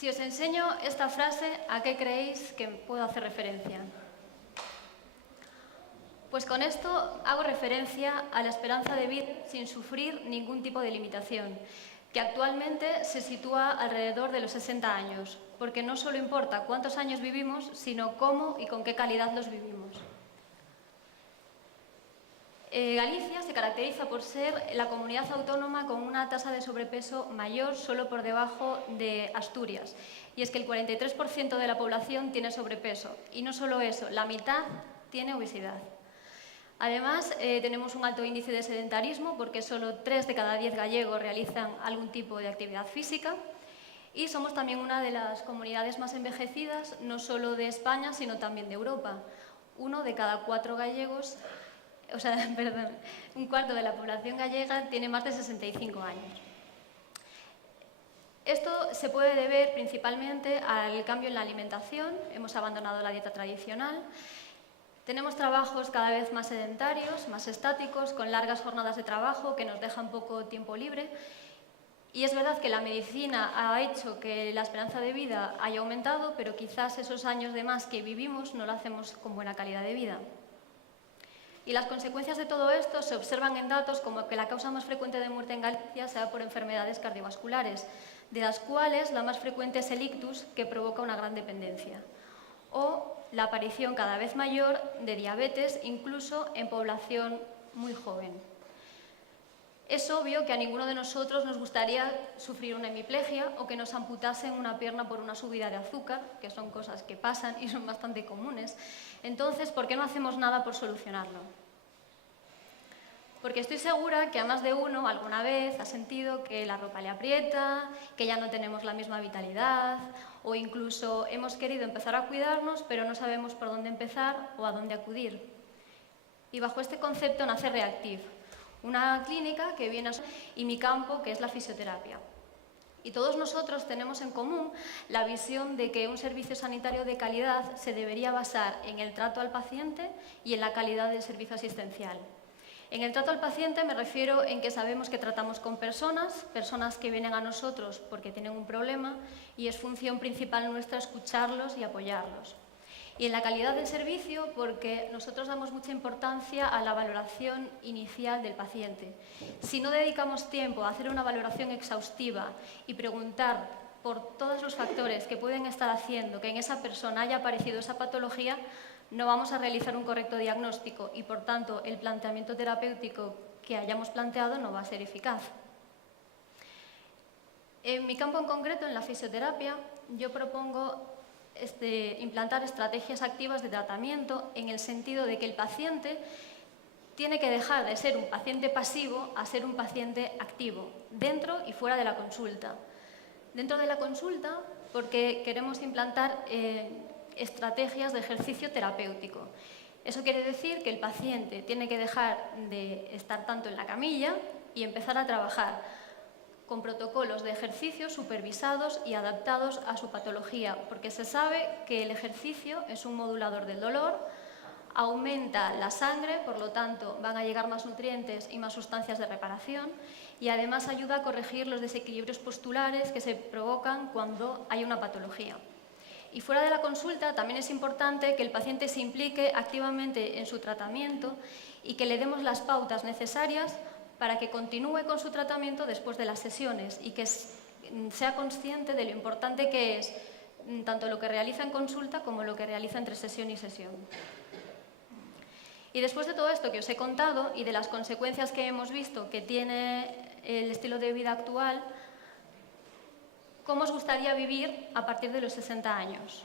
Si os enseño esta frase, ¿a qué creéis que puedo hacer referencia? Pues con esto hago referencia a la esperanza de vida sin sufrir ningún tipo de limitación, que actualmente se sitúa alrededor de los 60 años, porque no solo importa cuántos años vivimos, sino cómo y con qué calidad los vivimos. Galicia se caracteriza por ser la comunidad autónoma con una tasa de sobrepeso mayor solo por debajo de Asturias. Y es que el 43% de la población tiene sobrepeso. Y no solo eso, la mitad tiene obesidad. Además, tenemos un alto índice de sedentarismo porque solo 3 de cada 10 gallegos realizan algún tipo de actividad física. Y somos también una de las comunidades más envejecidas, no solo de España, sino también de Europa. 1 de cada 4 gallegos... un cuarto de la población gallega tiene más de 65 años. Esto se puede deber principalmente al cambio en la alimentación. Hemos abandonado la dieta tradicional. Tenemos trabajos cada vez más sedentarios, más estáticos, con largas jornadas de trabajo que nos dejan poco tiempo libre. Y es verdad que la medicina ha hecho que la esperanza de vida haya aumentado, pero quizás esos años de más que vivimos no lo hacemos con buena calidad de vida. Y las consecuencias de todo esto se observan en datos como que la causa más frecuente de muerte en Galicia sea por enfermedades cardiovasculares, de las cuales la más frecuente es el ictus, que provoca una gran dependencia, o la aparición cada vez mayor de diabetes, incluso en población muy joven. Es obvio que a ninguno de nosotros nos gustaría sufrir una hemiplegia o que nos amputasen una pierna por una subida de azúcar, que son cosas que pasan y son bastante comunes. Entonces, ¿por qué no hacemos nada por solucionarlo? Porque estoy segura que a más de uno alguna vez ha sentido que la ropa le aprieta, que ya no tenemos la misma vitalidad, o incluso hemos querido empezar a cuidarnos, pero no sabemos por dónde empezar o a dónde acudir. Y bajo este concepto nace Reactive, una clínica que viene y mi campo, que es la fisioterapia. Y todos nosotros tenemos en común la visión de que un servicio sanitario de calidad se debería basar en el trato al paciente y en la calidad del servicio asistencial. En el trato al paciente me refiero en que sabemos que tratamos con personas que vienen a nosotros porque tienen un problema y es función principal nuestra escucharlos y apoyarlos. Y en la calidad del servicio porque nosotros damos mucha importancia a la valoración inicial del paciente. Si no dedicamos tiempo a hacer una valoración exhaustiva y preguntar por todos los factores que pueden estar haciendo que en esa persona haya aparecido esa patología, no vamos a realizar un correcto diagnóstico y, por tanto, el planteamiento terapéutico que hayamos planteado no va a ser eficaz. En mi campo en concreto, en la fisioterapia, yo propongo implantar estrategias activas de tratamiento en el sentido de que el paciente tiene que dejar de ser un paciente pasivo a ser un paciente activo, dentro y fuera de la consulta. Dentro de la consulta, porque queremos implantar estrategias de ejercicio terapéutico. Eso quiere decir que el paciente tiene que dejar de estar tanto en la camilla y empezar a trabajar con protocolos de ejercicio supervisados y adaptados a su patología, porque se sabe que el ejercicio es un modulador del dolor, aumenta la sangre, por lo tanto van a llegar más nutrientes y más sustancias de reparación y además ayuda a corregir los desequilibrios postulares que se provocan cuando hay una patología. Y fuera de la consulta también es importante que el paciente se implique activamente en su tratamiento y que le demos las pautas necesarias para que continúe con su tratamiento después de las sesiones y que sea consciente de lo importante que es tanto lo que realiza en consulta como lo que realiza entre sesión y sesión. Y después de todo esto que os he contado y de las consecuencias que hemos visto que tiene el estilo de vida actual, ¿cómo os gustaría vivir a partir de los 60 años?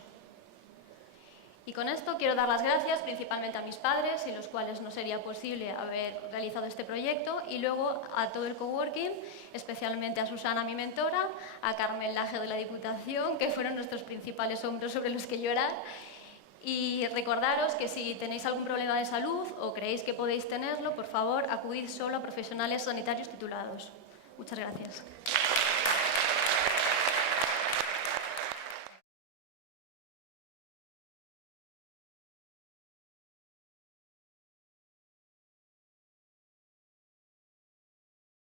Y con esto quiero dar las gracias principalmente a mis padres, sin los cuales no sería posible haber realizado este proyecto, y luego a todo el coworking, especialmente a Susana, mi mentora, a Carmen Laje de la Diputación, que fueron nuestros principales hombros sobre los que llorar. Y recordaros que si tenéis algún problema de salud o creéis que podéis tenerlo, por favor, acudid solo a profesionales sanitarios titulados. Muchas gracias.